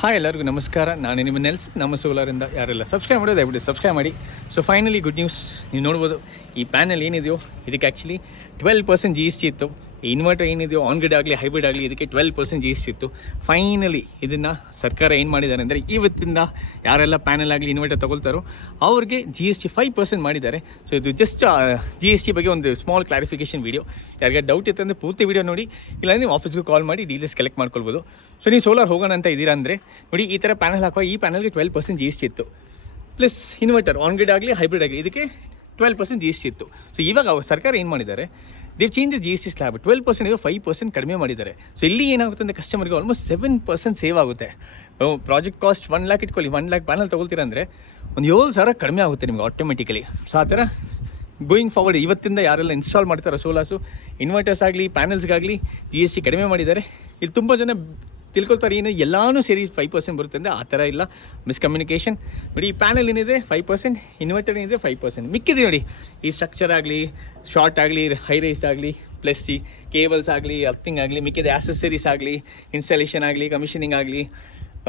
Hi ಎಲ್ಲರಿಗೂ ನಮಸ್ಕಾರ. ನಾನು ನಿಮ್ಮ ನೆಲ್ಸ್ ನಮ್ಮ ಸೋಲಾರಿಂದ. ಯಾರೆಲ್ಲ ಸಬ್ಸ್ಕ್ರೈಬ್ ಮಾಡೋದು ದಯವಿಟ್ಟು ಸಬ್ಸ್ಕ್ರೈಬ್ ಮಾಡಿ. So finally good news. ನೀವು ನೋಡ್ಬೋದು ಈ ಪ್ಯಾನಲ್ ಏನಿದೆಯೋ ಇದಕ್ಕೆ ಆ್ಯಕ್ಚುಲಿ 12% GST ಇತ್ತು. ಈ ಇನ್ವರ್ಟರ್ ಏನಿದೆಯೋ ಆನ್ ಗ್ರಿಡ್ ಆಗಲಿ ಹೈಬ್ರಿಡ್ ಆಗಲಿ ಇದಕ್ಕೆ 12% GST ಇತ್ತು. ಫೈನಲಿ ಇದನ್ನು ಸರ್ಕಾರ ಏನು ಮಾಡಿದ್ದಾರೆ ಅಂದರೆ ಇವತ್ತಿಂದ ಯಾರೆಲ್ಲ ಪ್ಯಾನಲ್ ಆಗಲಿ ಇನ್ವರ್ಟರ್ ತೊಗೊಳ್ತಾರೋ ಅವ್ರಿಗೆ GST 5% ಮಾಡಿದ್ದಾರೆ. ಸೊ ಇದು ಜಸ್ಟ್ GST ಬಗ್ಗೆ ಒಂದು ಸ್ಮಾಲ್ ಕ್ಲಾರಿಫಿಕೇಷನ್ ವೀಡಿಯೋ. ಯಾರಿಗೆ ಡೌಟ್ ಇತ್ತು ಅಂದರೆ ಪೂರ್ತಿ ವೀಡಿಯೋ ನೋಡಿ, ಇಲ್ಲಾಂದರೆ ನೀವು ಆಫೀಸ್ಗೆ ಕಾಲ್ ಮಾಡಿ ಡೀಟೇಲ್ಸ್ ಕಲೆಕ್ಟ್ ಮಾಡ್ಕೊಳ್ಬೋದು. ಸೊ ನೀವು ಸೋಲಾರ್ ಹೋಗೋಣ ಅಂತ ಇದ್ದೀರಾ ಅಂದರೆ ನೋಡಿ, ಈ ಥರ ಪ್ಯಾನಲ್ ಹಾಕುವ ಈ ಪ್ಯಾನಲ್ಗೆ 12% GST ಇತ್ತು. ಪ್ಲಸ್ ಇನ್ವರ್ಟರ್ ಆನ್ ಗ್ರಿಡ್ ಆಗಲಿ ಹೈಬ್ರಿಡ್ ಆಗಲಿ ಇದಕ್ಕೆ 12% GST ಇತ್ತು. ಸೊ ಇವಾಗ ಸರ್ಕಾರ ಏನು ಮಾಡಿದ್ದಾರೆ, ದೇವ್ ಚೇಂಜ್ GST ಸ್ಲ್ಯಾಬ್ 12% 5% ಕಡಿಮೆ ಮಾಡಿದ್ದಾರೆ. ಸೊ ಇಲ್ಲಿ ಏನಾಗುತ್ತೆ ಅಂದರೆ ಕಸ್ಟಮರ್ಗೆ ಆಲ್ಮೋಸ್ಟ್ 7% ಸೇವ್ ಆಗುತ್ತೆ. ಪ್ರಾಜೆಕ್ಟ್ ಕಾಸ್ಟ್ 1 lakh ಇಟ್ಕೊಳ್ಳಿ, 1 lakh ಪ್ಯಾನಲ್ ತೊಗೊಳ್ತೀರ ಅಂದರೆ ಒಂದು 7,000 ಕಡಿಮೆ ಆಗುತ್ತೆ ನಿಮಗೆ ಆಟೋಮೆಟಿಕಲಿ. ಸೊ ಆ ಥರ ಗೋಯಿಂಗ್ ಫಾರ್ವರ್ಡ್ ಇವತ್ತಿಂದ ಯಾರೆಲ್ಲ ಇನ್ಸ್ಟಾಲ್ ಮಾಡ್ತಾರೋ ಸೋಲಾರ್ಸು ಇನ್ವರ್ಟರ್ಸ್ ಆಗಲಿ ಪ್ಯಾನಲ್ಸ್ಗಾಗಲಿ GST ಕಡಿಮೆ ಮಾಡಿದ್ದಾರೆ. ಇಲ್ಲಿ ತುಂಬ ಜನ ತಿಳ್ಕೊಳ್ತಾರೆ ಏನು ಎಲ್ಲನೂ ಸೇರಿ 5% ಬರುತ್ತೆ ಅಂದರೆ ಆ ಥರ ಇಲ್ಲ, ಮಿಸ್ಕಮ್ಯುನಿಕೇಷನ್. ನೋಡಿ ಈ ಪ್ಯಾನಲ್ ಏನಿದೆ 5%, ಇನ್ವರ್ಟರ್ ಏನಿದೆ 5%, ಮಿಕ್ಕಿದೆ ನೋಡಿ ಈ ಸ್ಟ್ರಕ್ಚರ್ ಆಗಲಿ ಶಾರ್ಟ್ ಆಗಲಿ ಹೈ ರೈಸ್ಡ್ ಆಗಲಿ ಪ್ಲಸ್ ಈ ಕೇಬಲ್ಸ್ ಆಗಲಿ ಅರ್ಥಿಂಗ್ ಆಗಲಿ ಮಿಕ್ಕಿದೆ ಆಕ್ಸೆಸರೀಸ್ ಆಗಲಿ ಇನ್ಸ್ಟಾಲೇಷನ್ ಆಗಲಿ ಕಮಿಷನಿಂಗ್ ಆಗಲಿ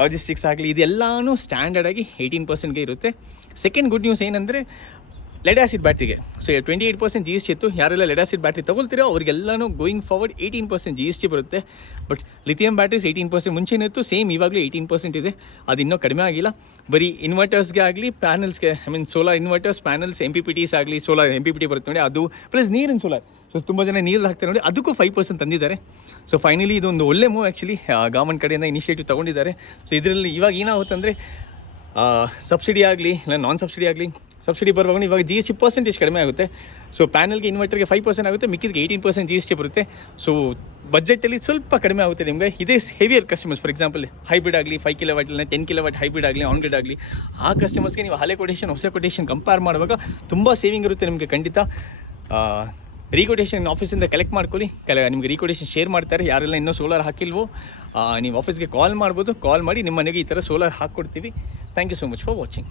ಲಾಜಿಸ್ಟಿಕ್ಸ್ ಆಗಲಿ ಇದೆಲ್ಲನೂ ಸ್ಟ್ಯಾಂಡರ್ಡಾಗಿ 18%ಗೆ ಇರುತ್ತೆ. ಸೆಕೆಂಡ್ ಗುಡ್ ನ್ಯೂಸ್ ಏನಂದರೆ ಲೆಡ್ ಆಸಿಡ್ ಬ್ಯಾಟ್ರಿಗೆ ಸೊ 28% GST ಇತ್ತು. ಯಾರೆಲ್ಲ ಲೆಡ್ ಆಸಿಡ್ ಬ್ಯಾಟ್ರಿ ತೊಗೊಳ್ತೀರೋ ಅವ್ರಿಗೆಲ್ಲನೂ ಗೋಯಿಂಗ್ ಫಾರ್ವರ್ಡ್ 18% GST ಬರುತ್ತೆ. ಬಟ್ ಲಿಥಿಯಂ ಬ್ಯಾಟ್ರೀಸ್ 18% ಮುಂಚೆನೇ ಇತ್ತು, ಸೇಮ್ ಇವಾಗಲೂ 18% ಇದೆ. ಅದು ಇನ್ನೂ ಕಡಿಮೆ ಆಗಿಲ್ಲ. ಬರೀ ಇನ್ವರ್ಟರ್ಸ್ಗೆ ಆಗಲಿ ಪ್ಯಾನಲ್ಸ್ಗೆ ಸೋಲಾರ್ ಇನ್ವರ್ಟರ್ಸ್ ಪ್ಯಾನಲ್ಸ್ MPPTs ಆಗಲಿ ಸೋಲಾರ್ MPPT ಬರುತ್ತೆ ನೋಡಿ ಅದು, ಪ್ಲಸ್ ನೀರಿನ ಸೋಲಾರ್. ಸೊ ತುಂಬ ಜನ ನೀರು ಹಾಕ್ತಾರೆ ನೋಡಿ, ಅದಕ್ಕೂ 5% ತಂದಿದ್ದಾರೆ. ಸೊ ಫೈನಲಿ ಇದೊಂದು ಒಳ್ಳೆ ಮೂವ್ ಆ್ಯಕ್ಚುಲಿ ಗೌರ್ಮೆಂಟ್ ಕಡೆಯಿಂದ ಇನಿಷಿಯೇಟಿವ್ ತೊಗೊಂಡಿದ್ದಾರೆ. ಸೊ ಇದರಲ್ಲಿ ಇವಾಗ ಏನಾಗುತ್ತೆ ಅಂದರೆ ಸಬ್ಸಿಡಿ ಆಗಲಿ ಇಲ್ಲ ನಾನ್ ಸಬ್ಸಿಡಿ ಆಗಲಿ, ಸಬ್ಸಿಡಿ ಬರುವಾಗ ಇವಾಗ GST ಪರ್ಸೆಂಟೇಜ್ ಕಡಿಮೆ ಆಗುತ್ತೆ. ಸೊ ಪ್ಯಾನಲ್ಗೆ ಇನ್ವರ್ಟರ್ಗೆ 5% ಆಗುತ್ತೆ, ಮಿಕ್ಕಿದ್ಗೆ 18% GST ಬರುತ್ತೆ. ಸೊ ಬಜೆಟಲ್ಲಿ ಸ್ವಲ್ಪ ಕಡಿಮೆ ಆಗುತ್ತೆ ನಿಮಗೆ. ಇದೇ heavier customers, for example hybrid ಆಗಲಿ 5 kW ಇಲ್ಲ 10 kW ಹೈಬ್ರಿಡ್ ಆಗಲಿ ಆನ್ ಗ್ರಿಡ್ ಆಗಲಿ ಆ ಕಸ್ಟಮರ್ಸ್ಗೆ ನೀವು ಹಳೆ ಕೊಟೇಷನ್ ಹೊಸ ಕೊಟೇಷನ್ ಕಂಪೇರ್ ಮಾಡುವಾಗ ತುಂಬ ಸೇವಿಂಗ್ ಇರುತ್ತೆ ನಿಮಗೆ ಖಂಡಿತ. ರೀಕೊಟೇಷನ್ ಆಫೀಸಿಂದ ಕಲೆಕ್ಟ್ ಮಾಡ್ಕೊಳ್ಳಿ, ನಿಮಗೆ ರೀಕೊಟೇಷನ್ ಶೇರ್ ಮಾಡ್ತಾರೆ. ಯಾರೆಲ್ಲ ಇನ್ನೂ ಸೋಲಾರ್ ಹಾಕಿಲ್ವೋ ನೀವು ಆಫೀಸ್ಗೆ ಕಾಲ್ ಮಾಡ್ಬೋದು. ಕಾಲ್ ಮಾಡಿ ನಿಮ್ಮ ಮನೆಗೆ ಈ ಥರ ಸೋಲಾರ್ ಹಾಕ್ಕೊಡ್ತೀವಿ. Thank you so much for watching.